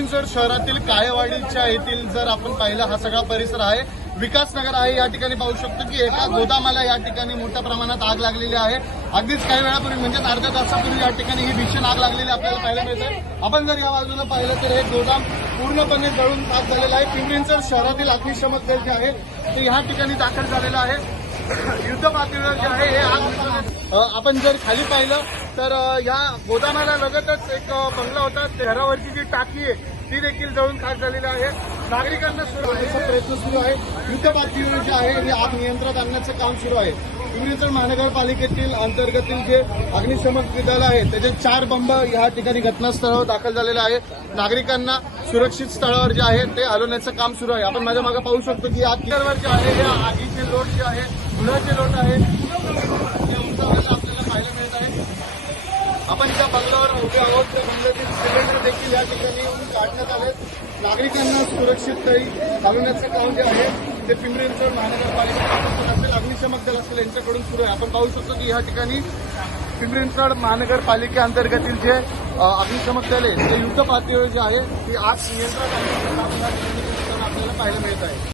चिंचवड शहरातील कायवाडीच्या येथील जर आपण पाहिलं हा सगळा परिसर आहे. विकासनगर आहे या ठिकाणी पाहू शकतो की एका गोदामाला या ठिकाणी मोठ्या प्रमाणात आग लागलेली आहे. अगदीच काही वेळापूर्वी म्हणजे अर्ध्या तासापूर्वी या ठिकाणी ही भीषण आग लागलेली आपल्याला पाहायला मिळते. आपण जर या बाजूला पाहिलं तर हे गोदाम पूर्णपणे जळून खाक झालेलं आहे. पिंपरींचर शहरातील अग्निशमन दल जे आहे. ते या ठिकाणी दाखल झालेलं आहे. युद्ध पातळीवर जे आहे हे आग आपण जर खाली पाहिलं तर या गोदामाला लगतच एक बंगला होता. घरावरची जी टाकी आहे ती देखील जळून खाक झालेली आहे. नागरिकांना सुरक्षेचा प्रयत्न सुरू आहे. युद्ध पातळीवर जे आहे हे आग नियंत्रणात आणण्याचं काम सुरू आहे. पिंपरीचर महानगरपालिकेतील अंतर्गतील जे अग्निशमक विद्यालय आहे त्याचे चार बंब या ठिकाणी घटनास्थळावर दाखल झालेले आहे. नागरिकांना सुरक्षित स्थळावर जे आहे ते हलवण्याचं काम सुरू आहे. आपण माझ्या मागे पाहू शकतो की या जे आहे हे आगीचे लोट जे आहे धुळाचे लोट आहे ते उंचावलेलं आपल्याला पाहायला मिळत आहे आपण ज्या बंगल्यावर उभे आहोत. त्या बंगल्यातील सिलेंडर देखील या ठिकाणी येऊन काढण्यात आले नागरिकांना सुरक्षित स्थळी घालवण्याचं काम जे आहे ते पिंपरी चिंचवड महानगरपालिका असेल. अग्निशमक दल असेल यांच्याकडून सुरू आहे. आपण पाहू शकतो की या ठिकाणी पिंपरी चिंचवड महानगरपालिकेअंतर्गतील जे अग्निशमक दल आहे ते युद्ध पातळीवर जे आहे ती आग नियंत्रण आपल्याला पाहायला मिळत आहे.